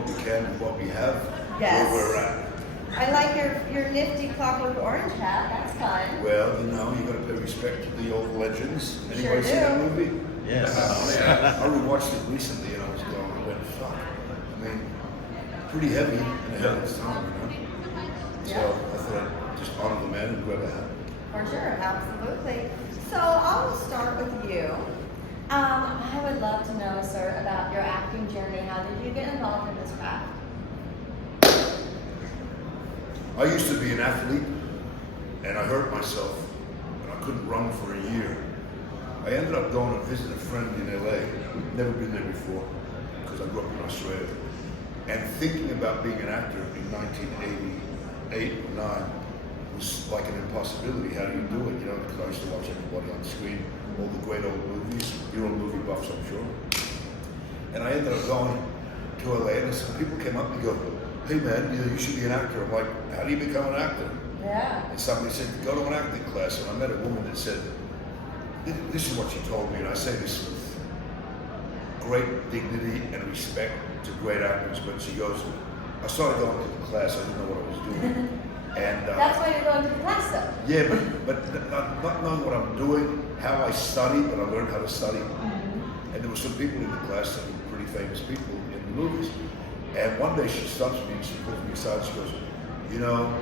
what we can with what we have, Yes. where we're at. I like your nifty Clockwork Orange hat. That's fun. Well, you know, you got to pay respect to the old legends. Anybody Sure see that do. movie? Yes. I rewatched it recently and I was going, I went, fuck. I mean, pretty heavy and ahead of its time, you know? So I thought I'd just honor the man and grab a hat. For sure, absolutely. So I'll start with you. I would love to know, sir, about your acting journey. How did you get involved in this craft? I used to be an athlete and I hurt myself and I couldn't run for a year. I ended up going to visit a friend in LA, never been there before because I grew up in Australia. And thinking about being an actor in 1988 or 9 was like an impossibility. How do you do it? You know, because I used to watch everybody on screen, all the great old movies. You're all movie buffs, I'm sure. And I ended up going to LA and some people came up and go, hey man, you should be an actor. I'm like, how do you become an actor? Yeah. And somebody said, go to an acting class. And I met a woman that said, this is what she told me, and I say this with great dignity and respect to great actors, but she goes, I started going to the class, I didn't know what I was doing. And That's why you're going to the class, though. yeah, but not knowing what I'm doing, how I study, but I learned how to study. Mm-hmm. And there were some people in the class that were pretty famous people in the movies. And one day she stops me and she pulls me aside, she goes, you know,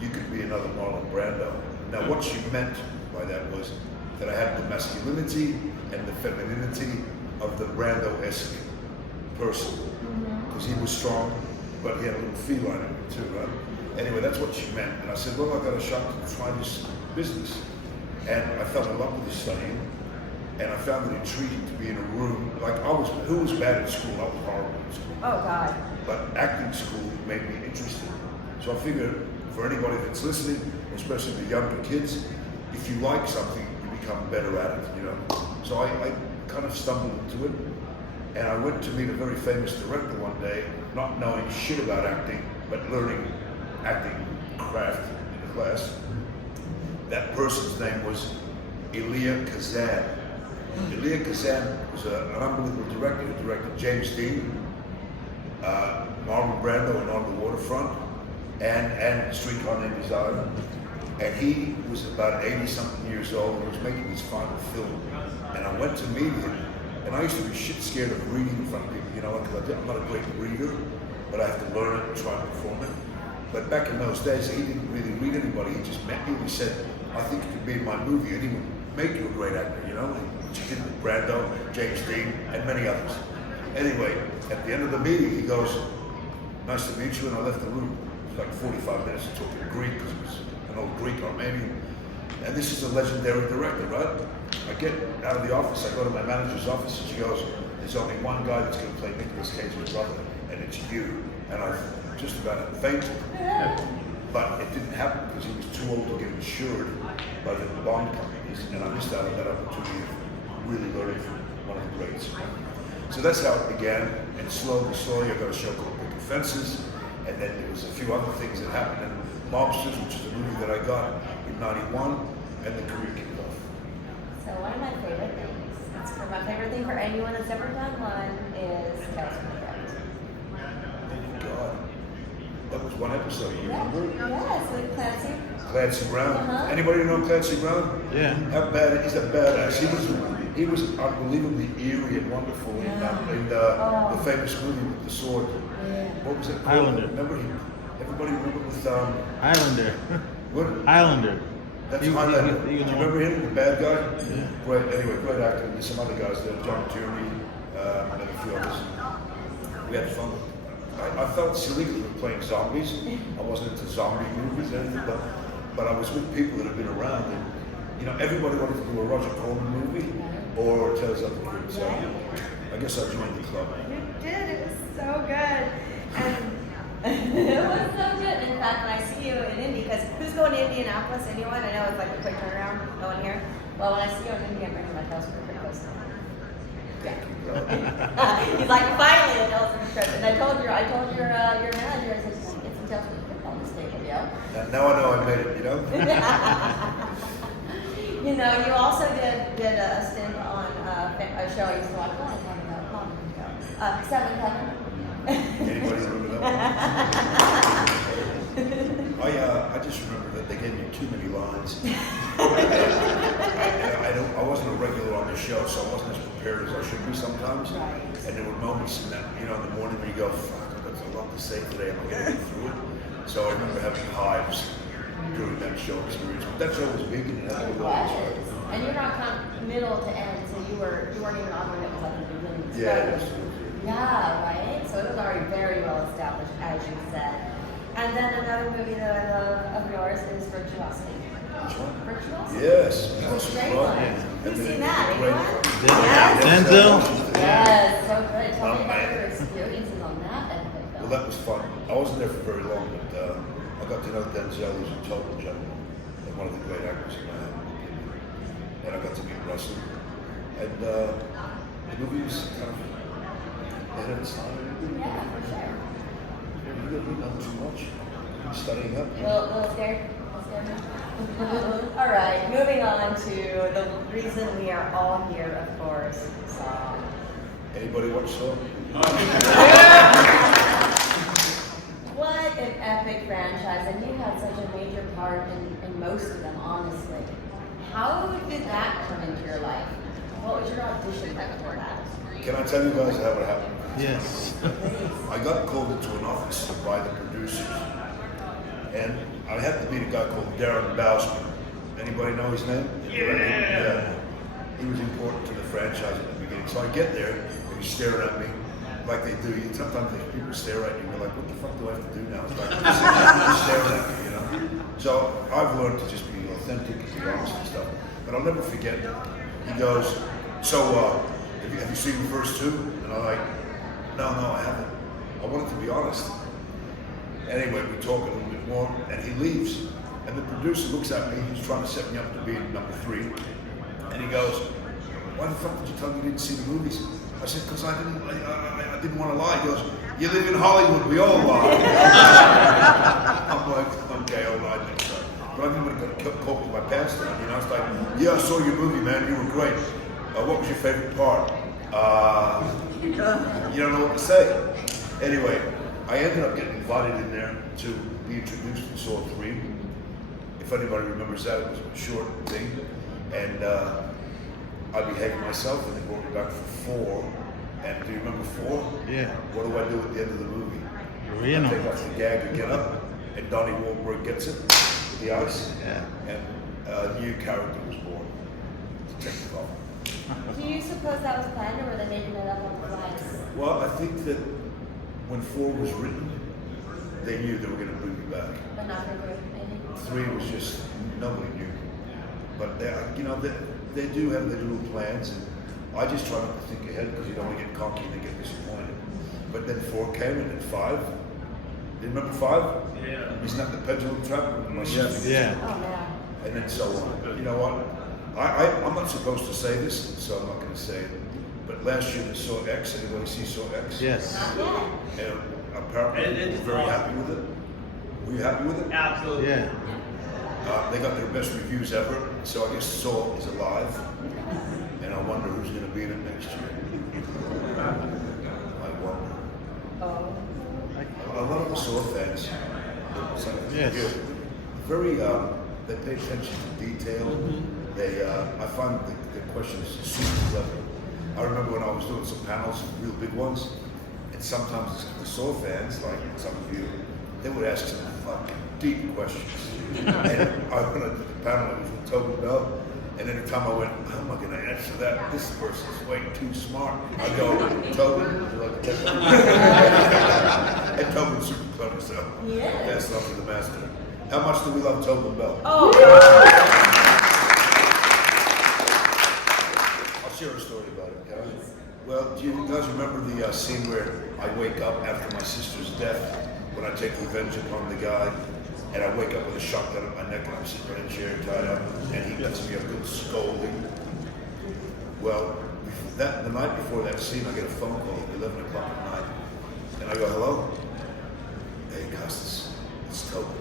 you could be another Marlon Brando. Now what she meant by that was that I had the masculinity and the femininity of the Brando-esque person. Because he was strong, but he had a little feline in him too, right? Anyway, that's what she meant. And I said, well, I got a shot to try this business. And I fell in love with the studying. And I found it intriguing to be in a room, like who was bad at school? I was horrible at school. Oh, God. But acting school made me interested. So I figured for anybody that's listening, especially the younger kids, if you like something, you become better at it, you know? So I kind of stumbled into it. And I went to meet a very famous director one day, not knowing shit about acting, but learning acting craft in the class. That person's name was Elia Kazan. Elia Kazan was an unbelievable director who directed James Dean, Marlon Brando and On the Waterfront, and Streetcar Named Desire. And he was about 80-something years old and was making his final film. And I went to meet him, and I used to be shit scared of reading in front of people, you know, because I'm not a great reader, but I have to learn it and try and perform it. But back in those days, he didn't really read anybody. He just met me and he said, I think you could be in my movie and he would make you a great actor, you know? Which he did with Brando, James Dean, and many others. Anyway, at the end of the meeting, he goes, nice to meet you, and I left the room. It was like 45 minutes talking Greek, because it was an old Greek Armenian. And this is a legendary director, right? I get out of the office, I go to my manager's office, and she goes, there's only one guy that's going to play Nicolas Cage's brother, and it's you. And I just about fainted. But it didn't happen because he was too old to get insured by the bond companies, and I missed out on that opportunity of really learning from one of the greats. So that's how it began, and slowly, I got a show called Picket Fences, and then there was a few other things that happened, and Mobsters, which is a movie that I got in '91, and the career kicked off. So one of my favorite things, my favorite thing for anyone that's ever done one is Tales from the Crypt. God, that was one episode, you remember? Yes, with Clancy. Clancy Brown. Uh-huh. Anybody know Clancy Brown? Yeah. How bad? He's a badass. He was unbelievably eerie and wonderful in the famous movie with the sword. Yeah. What was it called? Highlander. Remember him? Everybody remember with Highlander. what? Highlander. That's He- Highlander. he- he- Do you remember him, the bad guy? Yeah. Great. Anyway, great actor. And there's some other guys there, John Tierney, and a few others. We had fun. I felt silly because we were playing zombies. I wasn't into zombie movies or anything, but I was with people that had been around, and you know, everybody wanted to do a Roger Corman movie or Tales of the Crypt. So I guess I joined the club. You did. It was so good. And it was so good. In fact, when I see you in Indy, because who's going to Indianapolis? Anyone? I know it's like a quick turnaround. No one here. Well, when I see you in Indy, I'm bringing my Tales from the Crypt poster. Yeah. He's like, finally, a Tales from the Crypt. And I told your manager, I said, get some Tales from the Crypt on this table, yo. And now I know I made it. You know. You know, you also did a stint on a show I used to watch a long time ago. Seven Heaven. Anybody I just remember that they gave me too many lines. I wasn't a regular on the show, so I wasn't as prepared as I should be sometimes. Right. And there were moments in that, in the morning when you go, fuck, I've got a lot to say today, am I going to get through it? So I remember having hives during that show experience. But that show was big and that It was. And you're not middle to end, so you weren't even on one that was like in the beginning. Yeah. Yeah, right? So it was already very well established, as you said. And then another movie that I love of yours is Virtuosity. Which one? Virtuosity? Yes. It was a great one. Who's seen that? Anyone? Yes. Denzel? Yes, so good. Tell me about man. your experiences on that epic film. Well, that was fun. I wasn't there for very long, but I got to know Denzel. He's a total gentleman and one of the great actors in my opinion. And I got to meet Russell. And the movie was kind of ahead of its time. Yeah, for sure. You didn't know too much. You're studying up. A little scared? All right, moving on to the reason we are all here, of course, Saw. Anybody watch Saw? What an epic franchise, and you had such a major part in most of them, honestly. How did that come into your life? What was your audition like for that? Can I tell you guys how it happened? Yes. I got called into an office by the producers, and I had to meet a guy called Darren Bousman. Anybody know his name? Yeah. He was important to the franchise at the beginning. So I get there, and he's staring at me like they do. Sometimes people stare at you, and you're like, what the fuck do I have to do now? It's like, he's staring at me, So I've learned to just be authentic and be honest and stuff. But I'll never forget, he goes, so have you seen the first two? And I'm like, no, I haven't. I wanted to be honest. Anyway, we talk a little bit more, and he leaves. And the producer looks at me, he's trying to set me up to be number 3. And he goes, why the fuck did you tell me you didn't see the movies? I said, because I didn't want to lie. He goes, you live in Hollywood, we all lie. I'm like, okay, I'll lie next time. But I didn't want to cope with my pants down. I was like, yeah, I saw your movie, man, you were great. What was your favorite part? You don't know what to say. Anyway, I ended up getting invited in there to be introduced to Saw 3. If anybody remembers that, it was a short thing. And I behaved myself, and they brought me back for 4. And do you remember 4? Yeah. What do I do at the end of the movie? I take off the gag and get up, and Donnie Wahlberg gets it with the ice. Yeah. And a new character was born. Detective Officer. Do you suppose that was planned, or were they making it up on the fly? Well, I think that when 4 was written, they knew they were going to bring me back. But not for 3, maybe? 3 was just, nobody knew. But they do have their little plans, and I just try not to think ahead because you don't want to get cocky and get disappointed. But then 4 came, and then 5. Do you remember 5? Yeah. Isn't that the pendulum trap? Yes. Yeah. Oh, man. And then so on. You know what? I'm not supposed to say this, so I'm not going to say it. But last year they saw X. Anybody see Saw X? Yes. Not yet. And apparently they were very happy with it. Were you happy with it? Absolutely. Yeah. They got their best reviews ever, so I guess Saw is alive. And I wonder who's going to be in it next year. I wonder. Oh. A lot of the Saw fans, Yes. very, they pay attention to detail. I find the questions super clever. I remember when I was doing some panels, real big ones, and sometimes the Saw fans, like some of you, they would ask some fucking deep questions. And I went to the panel, it was with Tobin Bell, and every time I went, how am I going to answer that? This person's way too smart. I go, Tobin, would you like to take that? And Tobin's super clever, so that's love to the master. How much do we love Tobin Bell? Oh, I'll share a story about it, guys. Well, do you guys remember the scene where I wake up after my sister's death, when I take revenge upon the guy, and I wake up with a shotgun at my neck, and I'm sitting in a chair tied up, and he gives me a good scolding. Well, the night before that scene, I get a phone call at 11 o'clock at night, and I go, hello? Hey, Costas, it's Tobin.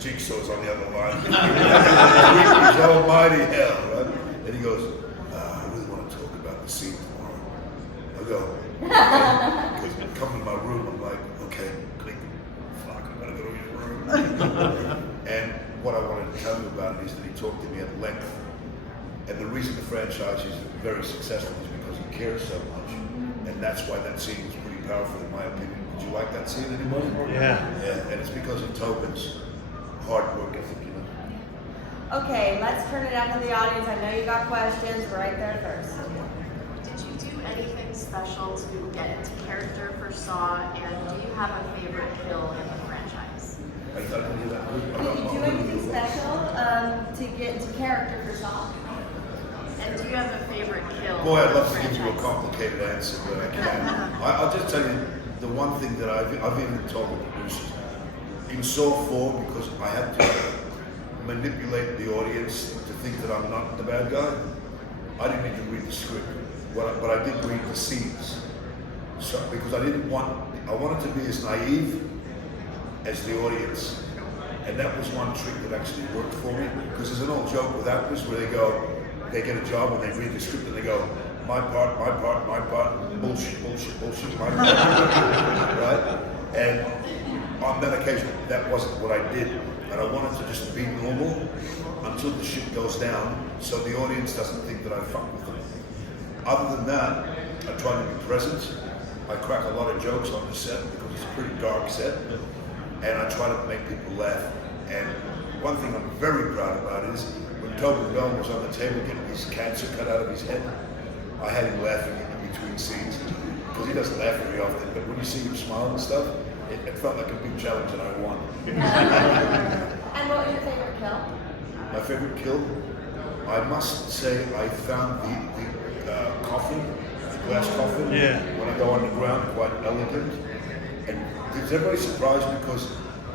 Jigsaw's on the other line. He's almighty hell, right? And he goes, I really want to talk about the scene tomorrow. I go, because come in my room, I'm like, okay, click. Fuck, I'm gonna go to his room. what I wanted to tell you about it is that he talked to me at length. And the reason the franchise is very successful is because he cares so much. And that's why that scene was pretty powerful in my opinion. Did you like that scene, anybody? Yeah. Yeah, and it's because of Tobin's hard work ethic, you know. Okay, let's turn it out to the audience. I know you got questions. We're right there first. Did you do anything special to get into character for Saw, and do you have a favorite kill in the franchise? I didn't hear that. Did you do anything special to get into character for Saw? And do you have a favorite kill? Boy, I'd in the love to give you a franchise? complicated answer, but I can't. I'll just tell you the one thing that I've even told the producers. In Saw 4, because I had to manipulate the audience to think that I'm not the bad guy, I didn't even read the script, but I did read the scenes. So, because I wanted to be as naive as the audience. And that was one trick that actually worked for me, because there's an old joke with actors where they get a job and they read the script and they go, my part, bullshit, my part, right? And on that occasion, that wasn't what I did. And I wanted to just be normal until the shit goes down, so the audience doesn't think that I fuck with them. Other than that, I try to be present. I crack a lot of jokes on the set because it's a pretty dark set, and I try to make people laugh. And one thing I'm very proud about is when Tobin Bell was on the table getting his cancer cut out of his head, I had him laughing in between scenes because he doesn't laugh very often. But when you see him smile and stuff, it felt like a big challenge, and I won. And what was your favorite kill? My favorite kill, I must say, I found the coffin, the glass coffin. Yeah. When I go underground, quite elegant. And is everybody surprised because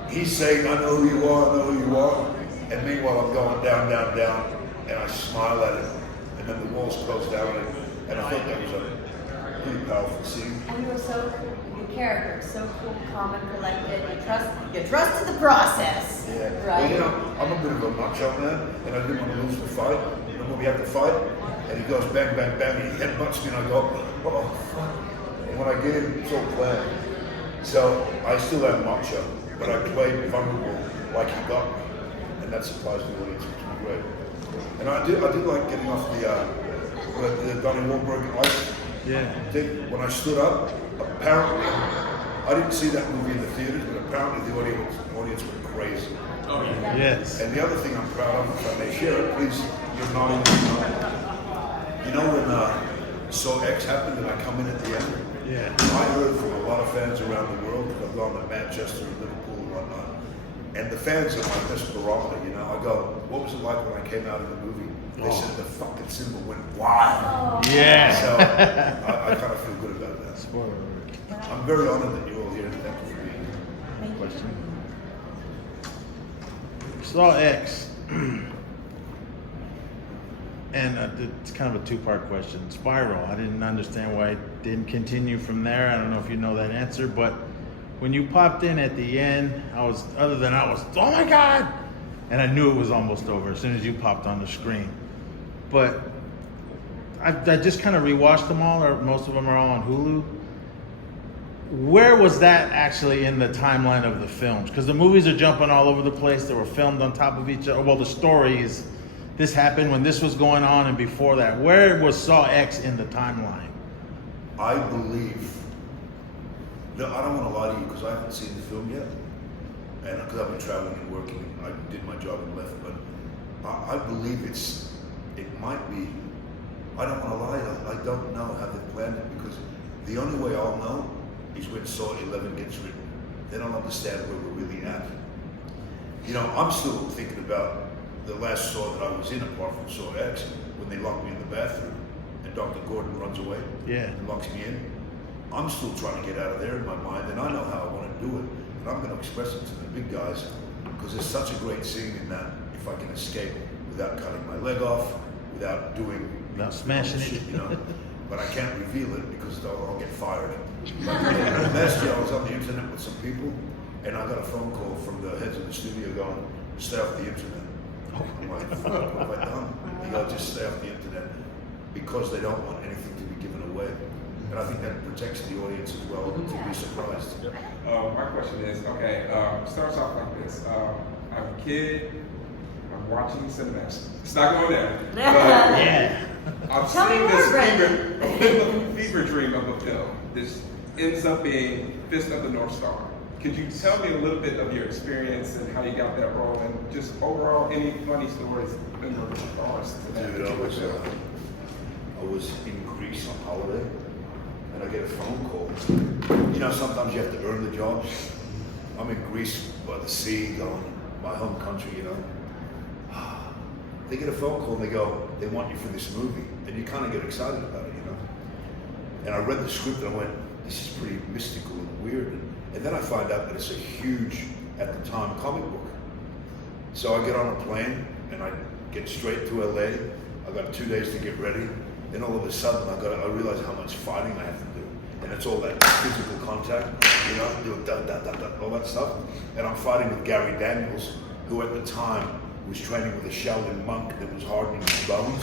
he's saying, "I know who you are, I know who you are," and meanwhile I'm going down, down, down, and I smile at him, and then the walls close down, and I thought that was a pretty powerful scene. And you were so cool. Your character, so cool, calm, and collected. You trusted the process. Yeah. Right. Well, you know, I'm a bit of a macho man, and I didn't want to lose the fight. You know, when we had the fight, and he goes bang, bang, bang, and he headbutts me, and I go, oh, fuck. And when I get him, it's all planned. So I still am macho, but I played vulnerable like he got me, and that surprised the audience, which was great. And I did like getting off the Donnie Wahlberg ice thing. When I stood up, apparently, I didn't see that movie in the theaters, but apparently the audience went crazy. Oh, yeah. Yes. And the other thing I'm proud of, if I may share it, please, you're nodding. You know when Saw X happened and I come in at the end? Yeah. I heard from a lot of fans around the world, because I've gone to Manchester and Liverpool and whatnot, and the fans are my best barometer, you know. I go, what was it like when I came out of the movie? They said the fucking symbol went wild. Yeah. So I kind of feel good about that. Spoiler alert. I'm very honored that you're all here, and thank you for being here. Thank you. Question. Saw X. And it's kind of a two-part question. Spiral. I didn't understand why it didn't continue from there. I don't know if you know that answer, but when you popped in at the end, I was, oh my God! And I knew it was almost over as soon as you popped on the screen. But I just kind of rewatched them all, or most of them are all on Hulu. Where was that actually in the timeline of the films? Because the movies are jumping all over the place. They were filmed on top of each other. Well, the stories, this happened when this was going on and before that. Where was Saw X in the timeline? I believe, no, I don't want to lie to you because I haven't seen the film yet. And because I've been traveling and working, I did my job and left. But I believe it might be, I don't want to lie, I don't know how they planned it, because the only way I'll know is when Saw 11 gets written. Then I'll understand where we're really at. You know, I'm still thinking about the last Saw that I was in, apart from Saw X, when they locked me in the bathroom and Dr. Gordon runs away and locks me in. I'm still trying to get out of there in my mind, and I know how I want to do it. And I'm going to express it to the big guys, because there's such a great scene in that, if I can escape without cutting my leg off, without doing... Without smashing shit, it. you know. But I can't reveal it because I'll get fired. But last year I was on the internet with some people, and I got a phone call from the heads of the studio going, stay off the internet. I'm like, fuck, what have I done? They go, just stay off the internet, because they don't want anything to be given away. And I think that protects the audience as well, to be surprised. My question is, okay, starts off like this. I have a kid, watching Cinemax. It's not going down. But Yeah. I've Tell me seen more, this Brendan. fever dream of a film. This ends up being Fist of the North Star. Could you tell me a little bit of your experience and how you got that role, and just overall any funny stories in regards to that? Dude, I was in Greece on holiday, and I get a phone call. You know, sometimes you have to earn the jobs. I'm in Greece by the sea, going my home country, you know. They get a phone call and they go, they want you for this movie, and you kind of get excited about it, you know. And I read the script and I went, this is pretty mystical and weird. And then I find out that it's a huge, at the time, comic book. So I get on a plane and I get straight to LA. I got 2 days to get ready. Then all of a sudden I realize how much fighting I have to do. And it's all that physical contact, you know, doing all that stuff. And I'm fighting with Gary Daniels, who at the time was training with a Sheldon monk that was hardening his bones.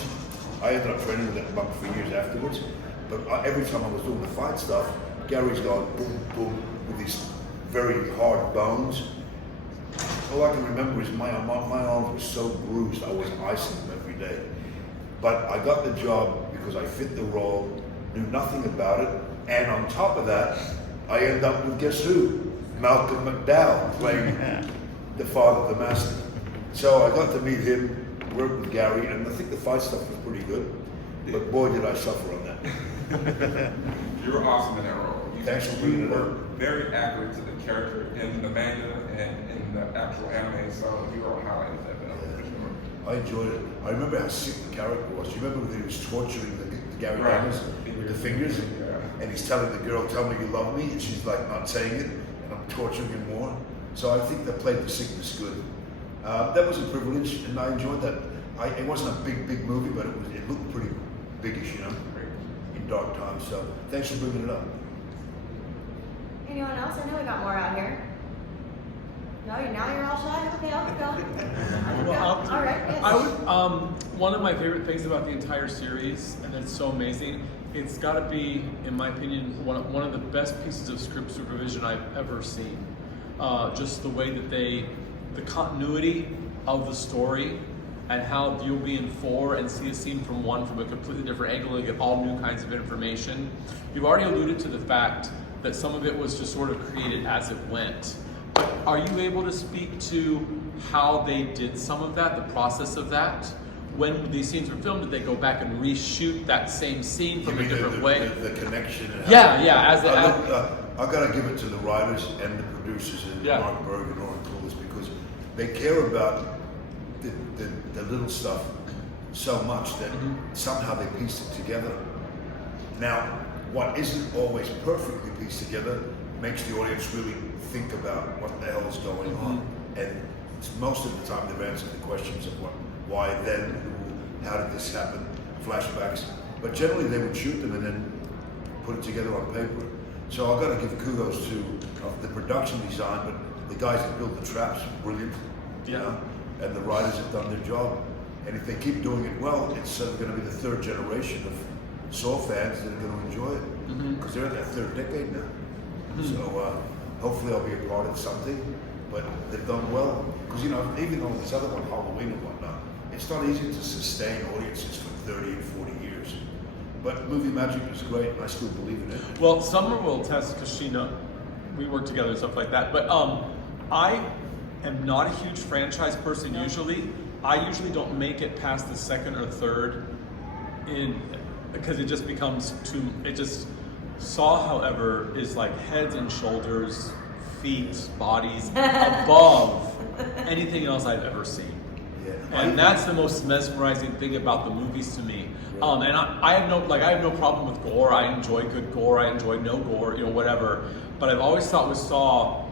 I ended up training with that monk for years afterwards. But every time I was doing the fight stuff, Gary's going boom, boom, with these very hard bones. All I can remember is my arms were so bruised, I was icing them every day. But I got the job because I fit the role, knew nothing about it, and on top of that, I end up with guess who? Malcolm McDowell playing the father, the master. So I got to meet him, work with Gary, and I think the fight stuff was pretty good. But boy, did I suffer on that. You were awesome in that role. Thanks for bringing it were up. very accurate to the character in the manga and in the actual anime, so you were highlighted that film for sure. I enjoyed it. I remember how sick the character was. You remember when he was torturing the Gary Daniels with the fingers? And he's telling the girl, tell me you love me, and she's like not saying it, and I'm torturing him more. So I think they played the sickness good. That was a privilege, and I enjoyed that. It wasn't a big movie, but it looked pretty biggish, you know, in dark times. So thanks for bringing it up. Anyone else? I know we got more out here. No, now you're all shy? Okay, I'll keep going. Well, All right, yes. I would. One of my favorite things about the entire series, and it's so amazing. It's got to be, in my opinion, one of the best pieces of script supervision I've ever seen. Just the way that the continuity of the story, and how you'll be in 4 and see a scene from 1 from a completely different angle and get all new kinds of information. You've already alluded to the fact that some of it was just sort of created as it went. But are you able to speak to how they did some of that, the process of that? When these scenes were filmed, did they go back and reshoot that same scene from a different way? The connection. And I I gotta give it to the writers and the producers and Mark Berg and Oren Coulis, because they care about the little stuff so much that somehow they piece it together. Now, what isn't always perfectly pieced together makes the audience really think about what the hell is going on. And most of the time they've answered the questions of why then, who, how did this happen, flashbacks. But generally they would shoot them and then put it together on paper. So I've got to give kudos to the production design, but the guys that build the traps, brilliant. You know? And the writers have done their job. And if they keep doing it well, it's going to be the 3rd generation of Saw fans that are going to enjoy it. Because they're in their 3rd decade now. So hopefully I'll be a part of something. But they've done well. Because, you know, even on this other one, Halloween and whatnot, it's not easy to sustain audiences for 30 and 40 years. But movie magic is great, and I still believe in it. Well, Summer will attest, because we work together and stuff like that. But I am not a huge franchise person usually. I usually don't make it past the 2nd or 3rd because it just becomes too. Saw, however, is like heads and shoulders, feet, bodies above anything else I've ever seen. Yeah. And that's the most mesmerizing thing about the movies to me. Right. And I have no problem with gore. I enjoy good gore. I enjoy no gore, whatever. But I've always thought with Saw,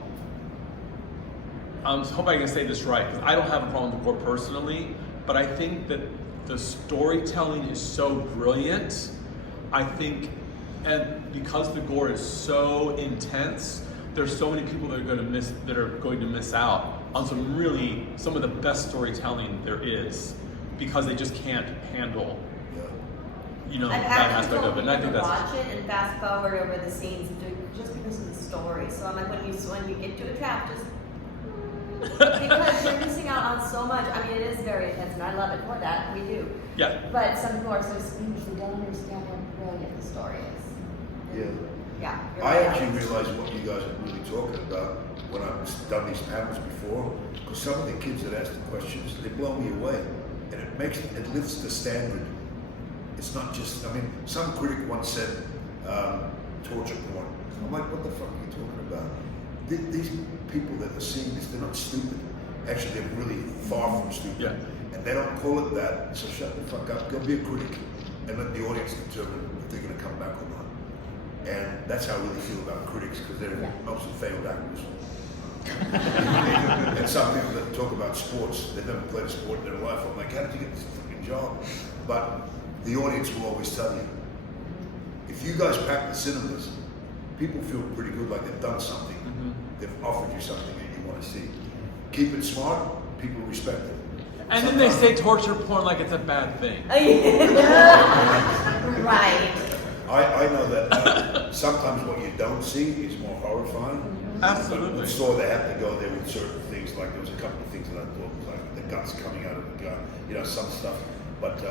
I hope I can say this right, because I don't have a problem with gore personally, but I think that the storytelling is so brilliant. I think, and because the gore is so intense, there's so many people that are going to miss out on some of the best storytelling there is, because they just can't handle that aspect of it. And I think that's watch it and fast forward over the scenes just because of the story. So I'm like, when you get to a trap, just Because you're missing out on so much. I mean, it is very intense, and I love it for that. We do. Yeah. But some people are so squeamish, they don't understand how brilliant the story is. Yeah. Yeah. you're I right. actually realized what you guys are really talking about when I've done these panels before, because some of the kids that ask the questions, they blow me away, and it lifts the standard. It's not just, I mean, some critic once said torture porn. I'm like, what the fuck are you talking about? These people that are seeing this, they're not stupid. Actually, they're really far from stupid. Yeah. And they don't call it that, so shut the fuck up. Go be a critic and let the audience determine if they're going to come back or not. And that's how I really feel about critics, because they're mostly failed actors. And some people that talk about sports, they've never played a sport in their life. I'm like, how did you get this fucking job? But the audience will always tell you. If you guys pack the cinemas, people feel pretty good, like they've done something. They've offered you something that you want to see. Keep it smart, people respect it. And then they say torture porn like it's a bad thing. Right. I know that sometimes what you don't see is more horrifying. Absolutely. But saw they have to go there with certain things, like there was a couple of things that I thought was like the guts coming out of the gun, you know, some stuff. But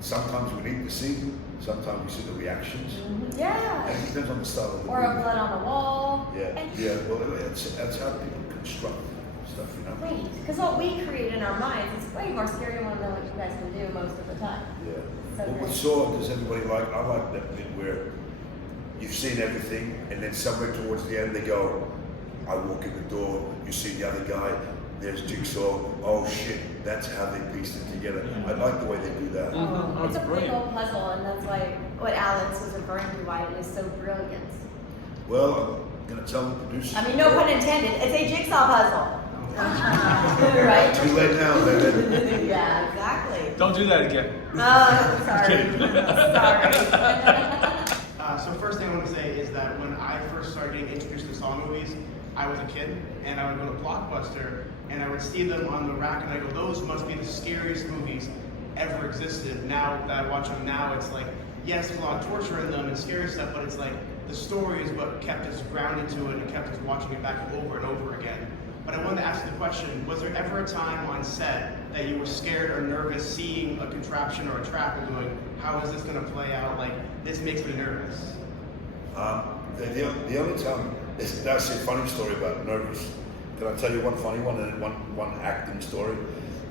sometimes we need to see, sometimes we see the reactions. Yeah. And it depends on the style of the Or a movie. blood on the wall. Yeah, And yeah. Well, that's how people construct stuff, you know. wait, because what we create in our minds is way more scary than what you guys can do most of the time. Yeah. So Well, great. with Saw, does anybody like? I like that bit where you've seen everything, and then somewhere towards the end they go, I walk in the door, you see the other guy, there's Jigsaw. Oh shit, that's how they pieced it together. I like the way they do that. Oh, It's it's a big brilliant. old puzzle, and that's why what Alex was referring to, why it is so brilliant. Well, I'm gonna tell the producers. I mean, no pun intended. It's a jigsaw puzzle. Right? Too late now, baby. Yeah, exactly. Don't do that again. Oh, sorry. Sorry. So first thing I want to say is that when I first started getting introduced to Saw movies, I was a kid, and I would go to Blockbuster, and I would see them on the rack, and I go, those must be the scariest movies ever existed. Now that I watch them now, it's like, yes, there's a lot of torture in them and scary stuff, but it's like, the story is what kept us grounded to it and kept us watching it back over and over again. But I wanted to ask the question, was there ever a time on set that you were scared or nervous seeing a contraption or a trap and going, how is this going to play out? Like, this makes me nervous. The only time, that's a funny story about nervous. Can I tell you one funny one and then one acting story?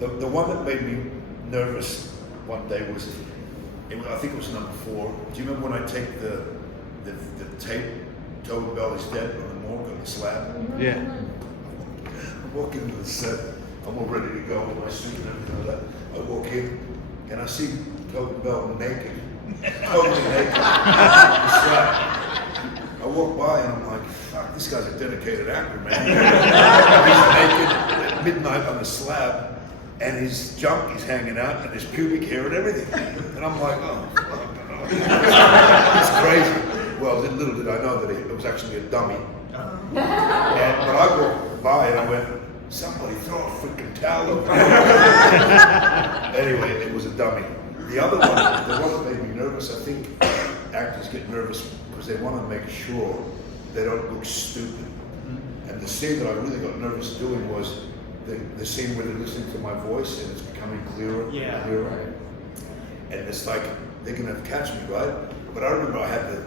The one that made me nervous one day was, I think it was number 4. Do you remember when I take the tape, Tobin Bell is dead on the morgue on the slab? Yeah. I walk into the set, I'm all ready to go with my suit and everything like that. I walk in and I see Tobin Bell naked. Totally naked. on the slab. I walk by and I'm like, fuck, this guy's a dedicated actor, man. He's naked at midnight on the slab and his junk is hanging out and his pubic hair and everything. And I'm like, oh, fuck. It's crazy. Well, little did I know that it was actually a dummy. But I walked by and I went, somebody throw a freaking towel over there. Anyway, it was a dummy. The other one, the one that made me nervous, I think actors get nervous because they want to make sure they don't look stupid. And the scene that I really got nervous doing was the scene where they're listening to my voice and it's becoming clearer and clearer. And it's like, they're going to catch me, right? But I remember I had to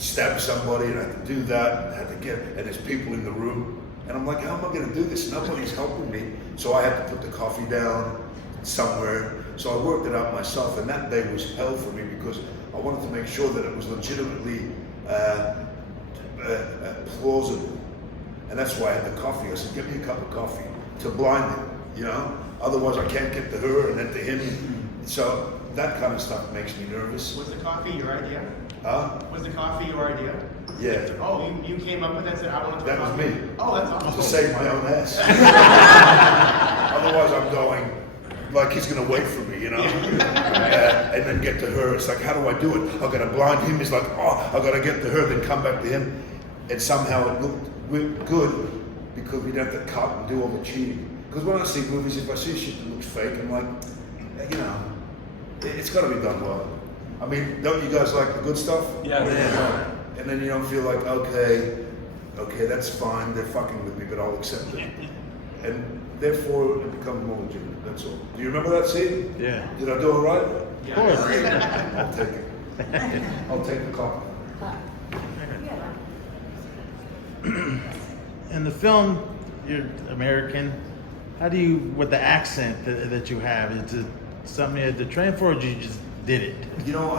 stab somebody and I had to do that and I had to get, and there's people in the room. And I'm like, how am I going to do this? Nobody's helping me. So I had to put the coffee down somewhere. So I worked it out myself, and that day was hell for me because I wanted to make sure that it was legitimately plausible. And that's why I had the coffee. I said, give me a cup of coffee to blind him, you know? Otherwise I can't get to her and then to him. So that kind of stuff makes me nervous. Was the coffee your idea? Huh? Was the coffee your idea? Yeah. Oh, you came up with that and said, I want to That was me. Oh, that's awesome. To save my own ass. Otherwise I'm going, like he's gonna wait for me, you know? And then get to her. It's like, how do I do it? I'm gonna blind him. He's like, oh, I gotta get to her, then come back to him. And somehow it looked good because we didn't have to cut and do all the cheating. Because when I see movies, if I see shit that looks fake, I'm like, you know, it's gotta be done well. I mean, don't you guys like the good stuff? Yeah. And then you don't feel like, okay, Okay, that's fine. They're fucking with me, but I'll accept it. And therefore, it becomes more legitimate. That's all. Do you remember that scene? Yeah. Did I do it right? Of course. I'll take it. I'll take the compliment. In the film, you're American. How do you, with the accent that you have, is it something you had to train for, or you just did it? You know,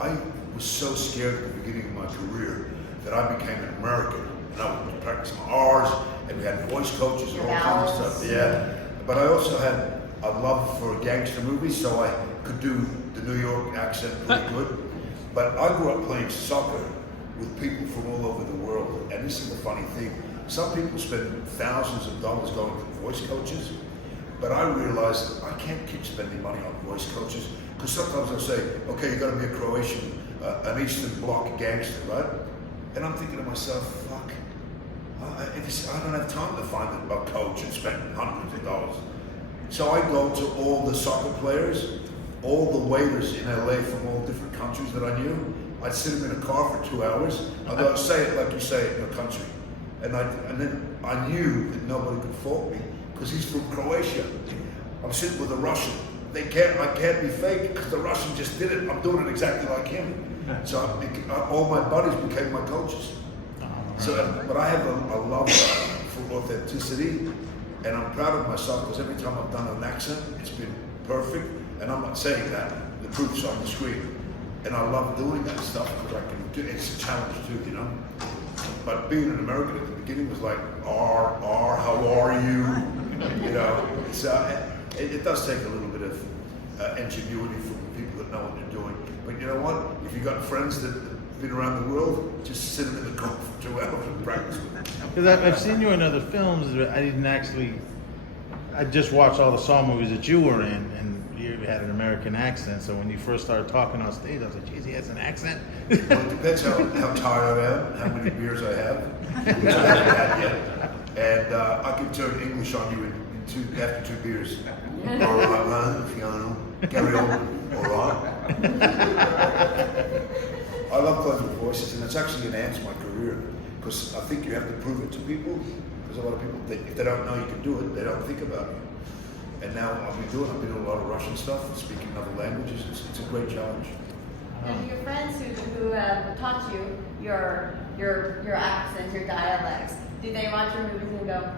I was so scared at the beginning of my career that I became an American. And I would practice my R's, and we had voice coaches and all kinds of stuff. Yeah. But I also had a love for gangster movies, so I could do the New York accent pretty good. But I grew up playing soccer with people from all over the world. And this is the funny thing. Some people spend thousands of dollars going to voice coaches, but I realized I can't keep spending money on voice coaches, because sometimes I'll say, okay, you gotta be a Croatian, an Eastern Bloc gangster, right? And I'm thinking to myself, fuck, I don't have time to find a coach and spend hundreds of dollars. So I go to all the soccer players, all the waiters in LA from all different countries that I knew. I'd sit them in a car for 2 hours. I'd go, say it like you say it in your country. And then I knew that nobody could fault me because he's from Croatia. I'm sitting with a Russian. I can't be fake because the Russian just did it. I'm doing it exactly like him. So all my buddies became my coaches. So, but I have a love for authenticity, and I'm proud of myself because every time I've done an accent, it's been perfect. And I'm not saying that, the proof's on the screen. And I love doing that stuff because I can do it's a challenge too, you know. But being an American at the beginning was like, R, how are you? You know, it's, it does take a little bit of ingenuity from people that know what they're doing. But you know what? If you've got friends that have been around the world, just sit them in the car for 2 hours and practice with them. Because I've seen you in other films, but I didn't actually. I just watched all the Saw movies that you were in, and you had an American accent. So when you first started talking on stage, I was like, "Geez, he has an accent." Well, it depends how tired I am, how many beers I have, which I haven't had yet. And I can turn English on you after 2 beers. All right, man, if you know, carry on. All right. I love playing with voices, and it's actually enhanced my career because I think you have to prove it to people. Because a lot of people think if they don't know you can do it, they don't think about it. And now I've been doing a lot of Russian stuff and speaking other languages. It's a great challenge. And your friends who have taught you your accents, your dialects, do they watch your movies and go?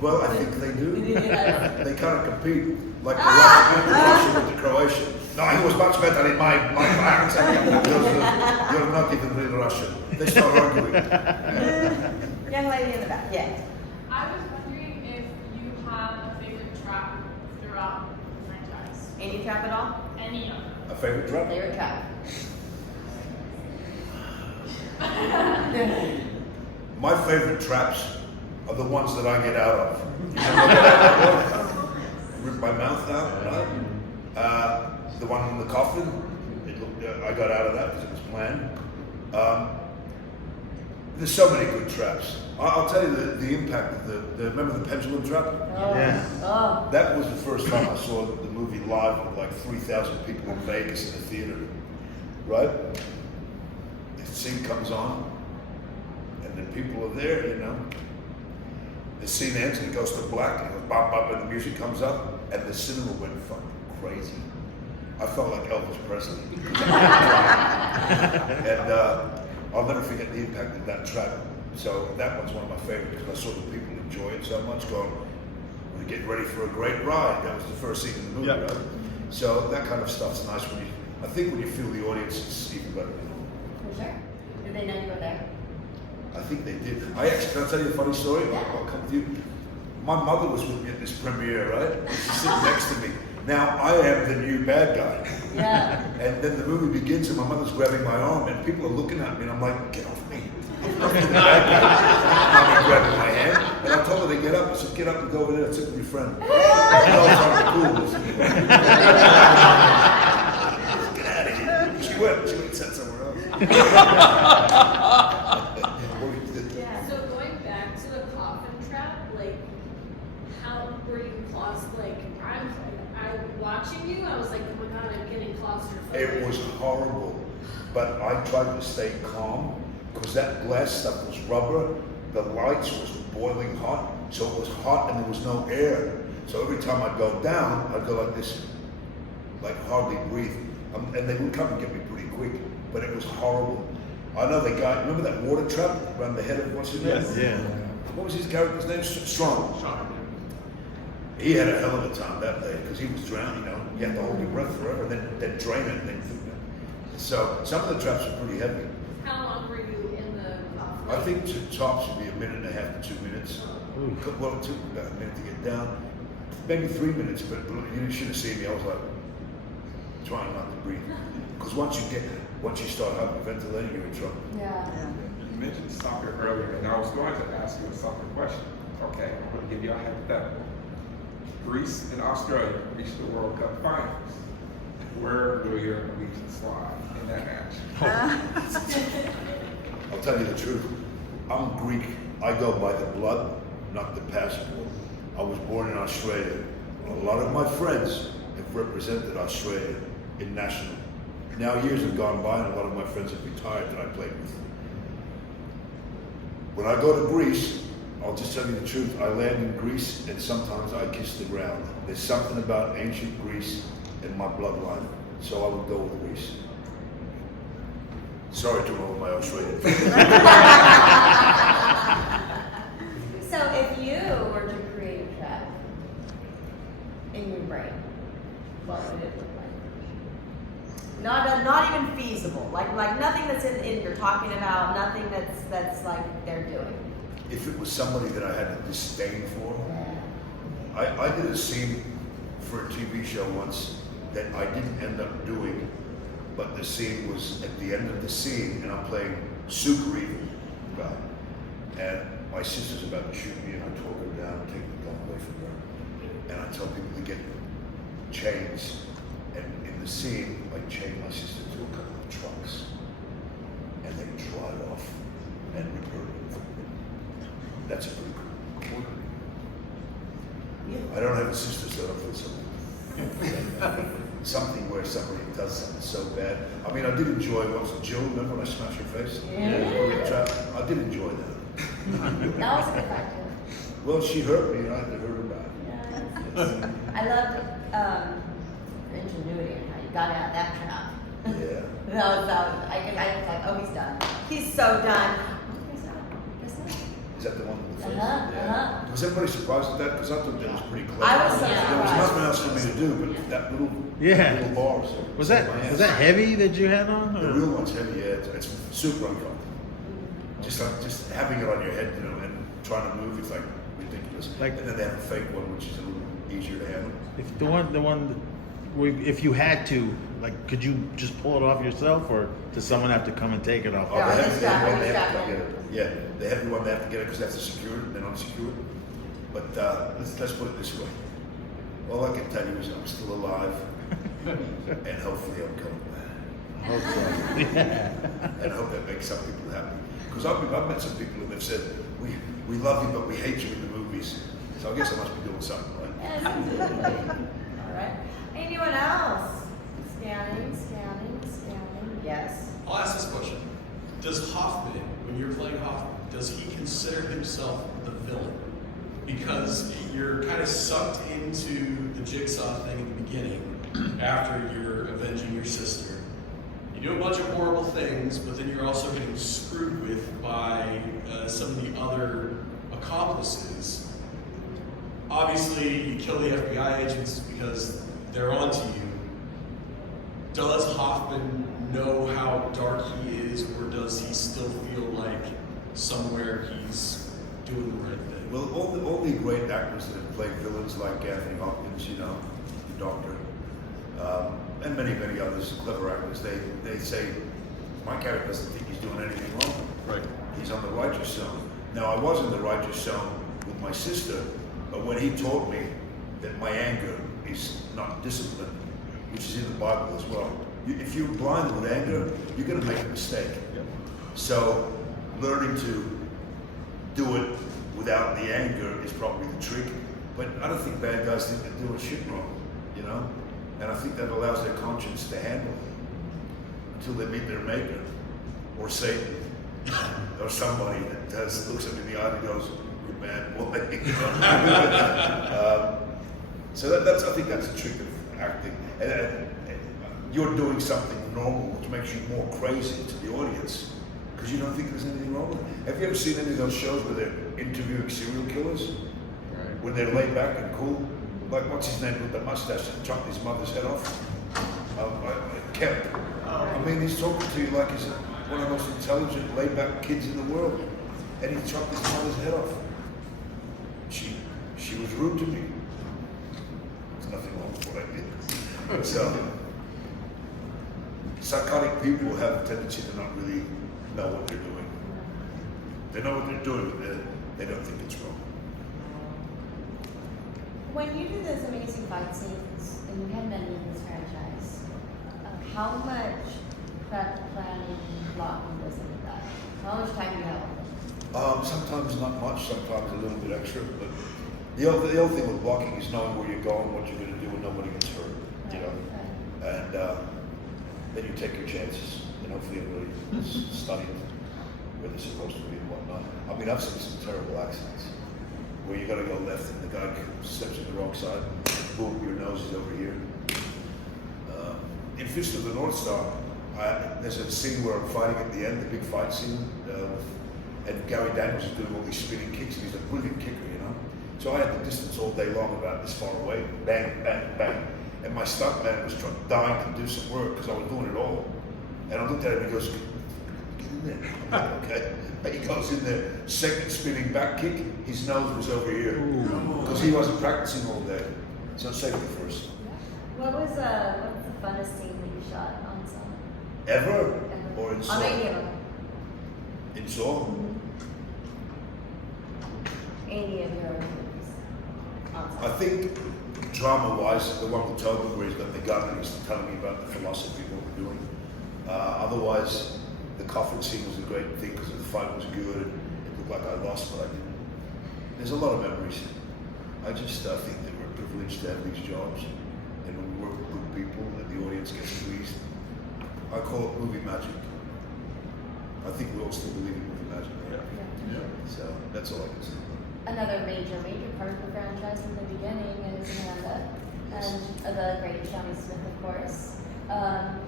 Well, I think they do. Yes. They kind of compete, like the Russian with the Croatian. No, he was much better in my accent. You're not even real Russian. They start arguing. Young lady in the back, yeah. I was wondering if you have a favorite trap throughout the franchise. Any trap at all? Any of them. A favorite drop? Favorite trap. My favorite traps are the ones that I get out of. Rip my mouth out, right? The one in the coffin, I got out of that because it was planned. There's so many good traps. I'll tell you the impact of remember the pendulum trap? Oh. Yeah. Oh. That was the first time I saw the movie live with like 3,000 people in Vegas in a theater, right? The scene comes on, and then people are there, you know. The scene ends and it goes to black, and it goes bop bop, and the music comes up, and the cinema went fucking crazy. I felt like Elvis Presley. And I'll never forget the impact of that trap. So that one's one of my favorites because I saw the people enjoy it so much. Going, we're getting ready for a great ride. That was the first scene in the movie, Yep. right? So that kind of stuff's nice when I think when you feel the audience, it's even better. For sure. Did they know you were there? I think they did. Can I tell you a funny story? Yeah. I'll come to you. My mother was with me at this premiere, right? She's sitting next to me. Now I am the new bad guy. Yeah. And then the movie begins and my mother's grabbing my arm and people are looking at me and I'm like, get off me. I'm the bad guy. Mommy grabbing my hand. And I told her to get up. I said, get up and go over there and sit with your friend. No, it's not cool. Get out of here. She went and sat somewhere else. Yeah. So going back to the coffin trap, like, how were you like, I'm watching you, I was like, oh my god, I'm getting claustrophobic. It was horrible, but I tried to stay calm because that glass stuff was rubber, the lights was boiling hot, so it was hot and there was no air. So every time I'd go down, I'd go like this, like hardly breathe. And they would come and get me pretty quick, but it was horrible. I know the guy, remember that water trap around the head of what's his name? Yeah. What was his character's name? Strong. Sean. He had a hell of a time that day because he was drowning, you know. You had to hold your breath forever, then drain it. And then, so some of the traps are pretty heavy. How long were you in the I think top should be 1.5 minutes to 2 minutes. Well, it took about a minute to get down. Maybe 3 minutes, but you should have seen me. I was like trying not to breathe. Because once you start hyperventilating, you're in trouble. Yeah. You mentioned soccer earlier, and I was going to ask you a soccer question. Okay, I'm going to give you a hypothetical. Greece and Australia reached the World Cup finals. Where will your Norwegian slide in that match? I'll tell you the truth. I'm Greek. I go by the blood, not the passport. I was born in Australia. A lot of my friends have represented Australia in national. Now years have gone by and a lot of my friends have retired that I played with. When I go to Greece, I'll just tell you the truth, I land in Greece and sometimes I kiss the ground. There's something about ancient Greece in my bloodline, so I would go with Greece. Sorry to all of my Australian friends. So if you were to create a trap in your brain, what would it look like? Not even feasible. Like nothing that's in you're talking about. Nothing that's like they're doing. If it was somebody that I had a disdain for, I did a scene for a TV show once that I didn't end up doing, but the scene was at the end of the scene, and I'm playing super evil guy, and my sister's about to shoot me, and I talk her down, and take the gun away from her, and I tell people to get chains, and in the scene, I chain my sister to a couple of trucks, and they drive off and return it. That's a pretty cool. I don't have a sister, so I don't feel something. Something where somebody does something so bad. I mean, I did enjoy what was it, Jill? Remember when I smashed her face? Yeah. I did enjoy that. That was a good factor. Well, she hurt me, and I had to hurt her back. Yeah. I loved the ingenuity and how you got out of that trap. Yeah. That was I was like, oh, he's done. He's so done. Is that the one with the face? Uh-huh. Was everybody surprised at that? Because I thought that was pretty clever. I was so There was surprised. nothing else for me to do, but that little bar. So Was that heavy that you had on? The or- real one's heavy, yeah. It's super uncomfortable. Just having it on your head, you know, and trying to move, it's like ridiculous. Like- and then they have a fake one, which is a little easier to handle. If the one, if you had to, like, could you just pull it off yourself, or does someone have to come and take it off? Oh, Yeah, the I heavy think that- one, they I have to think get that it. Yeah, the heavy one, they have to get it because that's secured, they're not secured. But let's put it this way. All I can tell you is I'm still alive, and hopefully I'm coming back. Hope so. Yeah. And I hope that makes some people happy. Because I've met some people and they've said, we love you, but we hate you in the movies. So I guess I must be doing something right. Yes, absolutely. All right. Anyone else? Scanning. Yes. I'll ask this question. Does Hoffman, when you're playing Hoffman, does he consider himself the villain? Because you're kind of sucked into the jigsaw thing in the beginning after you're avenging your sister. You do a bunch of horrible things, but then you're also getting screwed with by some of the other accomplices. Obviously, you kill the FBI agents because they're onto you. Does Hoffman know how dark he is, or does he still feel like somewhere he's doing the right thing? Well, all the great actors that have played villains like Anthony Hopkins, you know, the Doctor, and many others, clever actors, they say, my character doesn't think he's doing anything wrong. Right. He's on the righteous zone. Now, I was in the righteous zone with my sister, but when he taught me that my anger is not discipline, which is in the Bible as well. If you're blind with anger, you're going to make a mistake. So, learning to do it without the anger is probably the trick. But I don't think bad guys think they're doing shit wrong, you know? And I think that allows their conscience to handle it until they meet their maker or Satan. or somebody that looks at me in the eye and goes, "You're bad boy." So that's I think that's a trick of acting, and you're doing something normal which makes you more crazy to the audience because you don't think there's anything wrong with it. Have you ever seen any of those shows where they're interviewing serial killers? When they're laid back and cool, like what's his name with the mustache that chopped his mother's head off? Kemp. I mean, he's talking to you like he's one of the most intelligent, laid back kids in the world, and he chopped his mother's head off. She was rude to me. There's nothing wrong with what I did. So, psychotic people have a tendency to not really know what they're doing. They know what they're doing, but they don't think it's wrong. When you do those amazing fight scenes, and you had many in this franchise, how much prep, planning, blocking goes into that? How much time do you have on it? Sometimes not much, sometimes a little bit extra, but the other thing with blocking is knowing where you're going, what you're going to do, and nobody gets hurt, you know? And then you take your chances, and hopefully everybody is studying where they're supposed to be and whatnot. I mean, I've seen some terrible accidents where you got to go left and the guy steps on the wrong side, boom, your nose is over here. In Fist of the North Star, there's a scene where I'm fighting at the end, the big fight scene, and Gary Daniels is doing all these spinning kicks, and he's a brilliant kicker, you know? So I had the distance all day long about this far away, bang, bang, bang. And my stuntman was dying to do some work because I was doing it all. And I looked at him and he goes, "Get in there." I'm like, okay. And he goes in there, second spinning back kick, his nose was over here. Because he wasn't practicing all day. So safety first. What's the funnest scene that you shot on Saw? Ever? Or in Saw? On any of them. In Saw? Any of your movies. On Saw. I think drama-wise, the one with Tobin where he's got the gun and he's telling me about the philosophy of what we're doing. Otherwise, the coffin scene was a great thing because the fight was good and it looked like I lost, but I didn't. There's a lot of memories. I just think that we're privileged to have these jobs, and when we work with good people and the audience gets pleased, I call it movie magic. I think we all still believe in movie magic, right? Yeah. So that's all I can say. Another major part of the franchise from the beginning is Amanda, and the great Shawnee Smith, of course.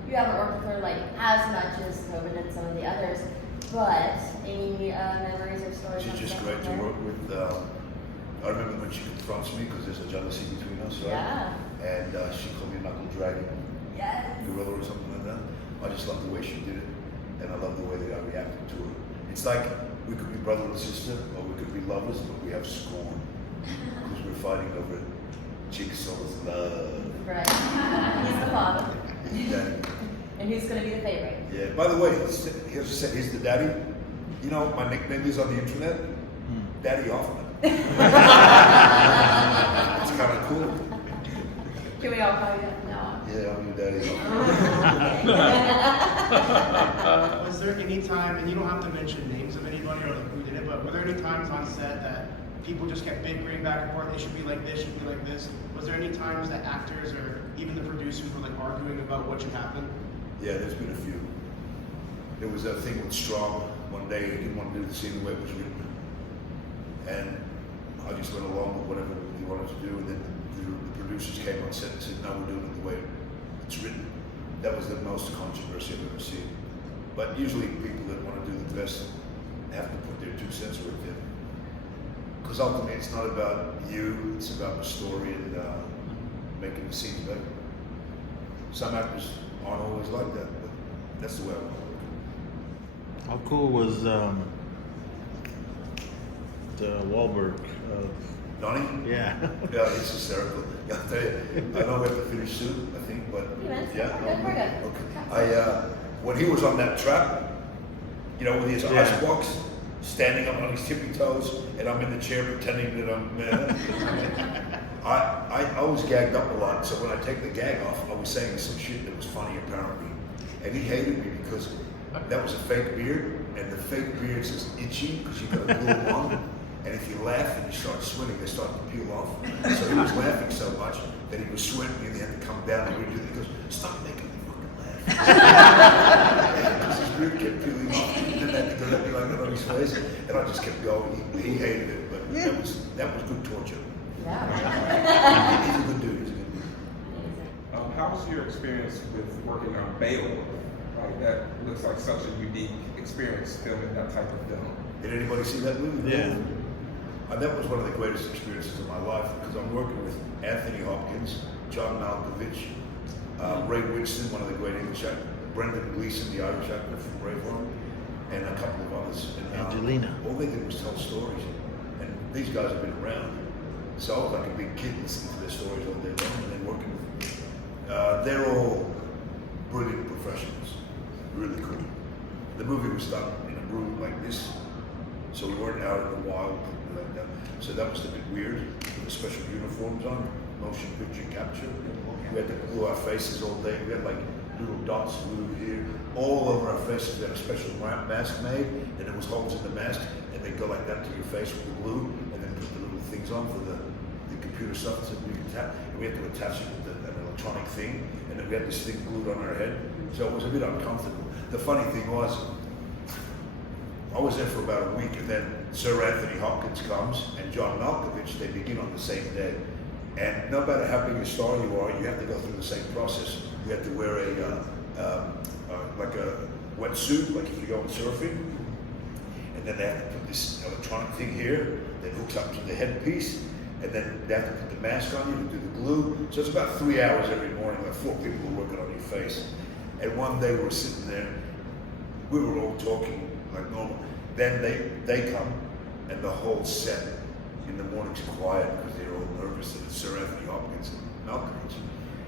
You haven't worked with her like as much as Tobin and some of the others, but any memories or stories? She's just great to work with. I remember when she confronts me because there's a jealousy between us, right? Yeah. And she called me Knuckle Dragon Yes. Gorilla or something like that. I just love the way she did it, and I love the way that I reacted to her. It's like we could be brother and sister, or we could be lovers, but we have scorn because we're fighting over Jigsaw's love. Right. He's the father. Yeah. And who's going to be the favorite? Yeah. By the way, he's the daddy. You know, my nickname is on the internet, Daddy Hoffman. It's kind of cool. Can we all call you that? No. Yeah, I'm your daddy Hoffman. Was there any time, and you don't have to mention names of anybody or who did it, but were there any times on set that people just kept bickering back and forth, they should be like this, should be like this? Was there any times that actors or even the producers were like arguing about what should happen? Yeah, there's been a few. There was that thing with Strong one day, he didn't want to do the scene the way it was written. And I just went along with whatever he wanted to do, and then the producers came on set and said, "No, we're doing it the way it's written." That was the most controversy I've ever seen. But usually people that want to do the best have to put their 2 cents worth in. Because ultimately it's not about you, it's about the story and making the scenes better. Some actors aren't always like that, but that's the way I want to work. How cool was the Wahlberg? Donnie? Yeah. Yeah, it's hysterical. Yeah, I'll tell you, I know we have to finish soon, I think, but Few minutes. yeah. We're good. Okay. When he was on that trap, you know, with his Yeah. ice box, standing up on his tippy toes, and I'm in the chair pretending that I'm. I always gagged up a lot, so when I take the gag off, I was saying some shit that was funny apparently, and he hated me because that was a fake beard, and the fake beard's just itchy because you got a glue on. And if you laugh and you start sweating, they start to peel off. So he was laughing so much that he was sweating and he had to come down and redo it. He goes, "Stop making me fucking laugh." Because his beard kept peeling off. And then they had to go looking at me like that on his face, and I just kept going. He hated it, but that was good torture. Yeah. He's a good dude. He's a good dude. How was your experience with working on Beowulf? Like that looks like such a unique experience filming that type of film. Did anybody see that movie? Yeah. That was one of the greatest experiences of my life because I'm working with Anthony Hopkins, John Malkovich, Ray Winston, one of the great English actors, Brendan Gleeson, the Irish actor from Braveheart, and a couple of others. And, Angelina. All they did was tell stories, and these guys have been around. So I was like a big kid listening to their stories all day long and then working with them. They're all brilliant professionals, really cool. The movie was done in a room like this, so we weren't out in the wild like that. So that was a bit weird, with the special uniforms on, motion picture capture. We had to glue our faces all day. We had like little dots glued here, all over our faces. We had a special mask made, and there was holes in the mask, and they go like that to your face with the glue, and then put the little things on for the computer stuff so we could tap. And we had to attach it with an electronic thing, and then we had this thing glued on our head. So it was a bit uncomfortable. The funny thing was, I was there for about a week, and then Sir Anthony Hopkins comes, and John Malkovich, they begin on the same day. And no matter how big a star you are, you have to go through the same process. You have to wear like a wetsuit, like if you're going surfing. And then they have to put this electronic thing here that hooks up to the headpiece. And then they have to put the mask on you to do the glue. So it's about 3 hours every morning, like 4 people are working on your face. And one day we're sitting there, we were all talking like normal. Then they come, and the whole set in the morning's quiet because they're all nervous, and it's Sir Anthony Hopkins and Malkovich.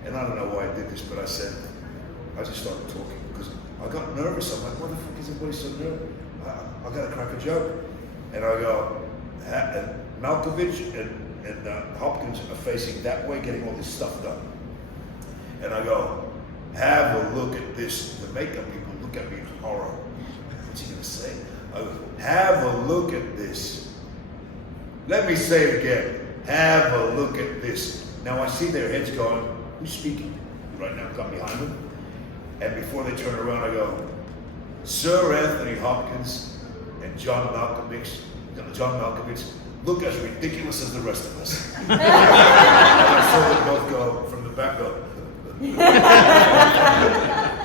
And I don't know why I did this, but I just started talking because I got nervous. I'm like, why the fuck is everybody so nervous? I got to crack a joke. And I go, and Malkovich and Hopkins are facing that way, getting all this stuff done. And I go, have a look at this. The makeup people look at me in horror. What's he gonna say? I go, have a look at this. Let me say it again. Have a look at this. Now I see their heads going, who's speaking right now? Come behind them. And before they turn around, I go, Sir Anthony Hopkins and John Malkovich, look as ridiculous as the rest of us. And I saw them both go from the back up.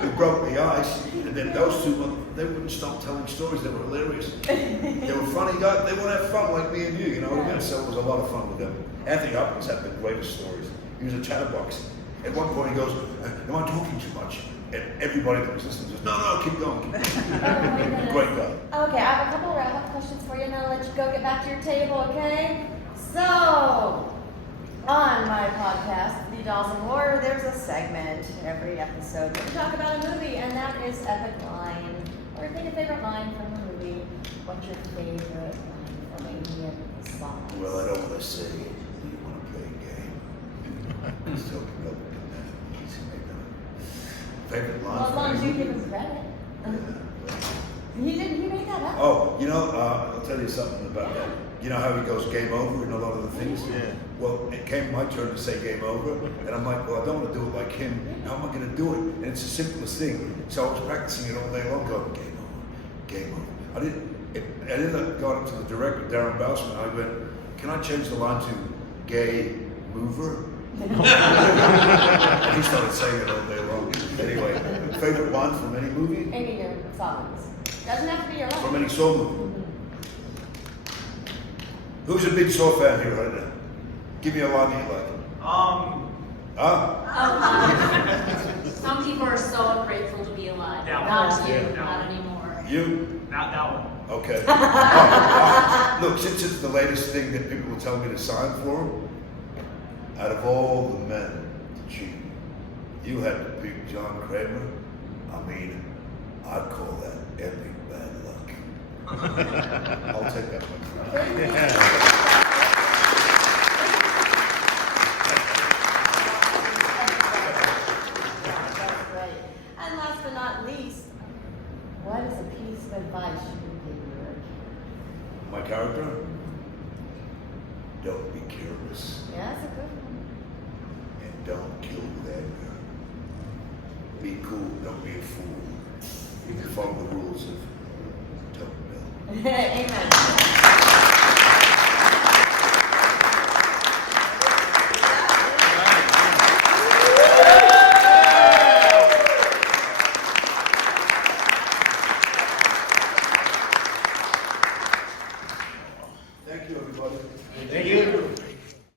It broke the ice. And then those two, they wouldn't stop telling stories. They were hilarious. They were funny guys. They want to have fun like me and you know what I mean? So it was a lot of fun with them. Anthony Hopkins had the greatest stories. He was a chatterbox. At one point he goes, am I talking too much? And everybody that was listening says, no, keep going. Great guy. Okay, I have a couple of wrap-up questions for you, and then I'll let you go get back to your table, okay? So, on my podcast, The Dolls of Horror, there's a segment every episode where we talk about a movie, and that is Epic Line. Or pick a favorite line from a movie. What's your favorite line from any of the songs? Well, I don't want to say, do you want to play a game? Still can go with that. Favorite line? Well, as long as you give him credit. He made that up. Oh, you know, I'll tell you something about that. You know how he goes game over in a lot of the things? Yeah. Well, it came my turn to say game over, and I'm like, well, I don't want to do it like him. How am I going to do it? And it's the simplest thing. So I was practicing it all day long, going game over, game over. I ended up going up to the director, Darren Bousman. I went, can I change the line to gay mover? And he started saying it all day long. Anyway, favorite line from any movie? Any of your songs. Doesn't have to be your line. From any Saw movie? Who's a big Saw fan here right now? Give me a line that you like. Huh? Some people are so grateful to be alive. Yeah. Not you, Yeah. not anymore. You? Not that one. Okay. Look, since it's the latest thing that people will tell me to sign for them, out of all the men to cheat, you had to pick John Kramer. I mean, I'd call that epic bad luck. I'll take that one. That's great. And last but not least, what is a piece of advice you would give your kid? My character? Don't be careless Yeah, that's a good one. and don't kill with anger. Be cool, don't be a fool. You can follow the rules of don't Amen.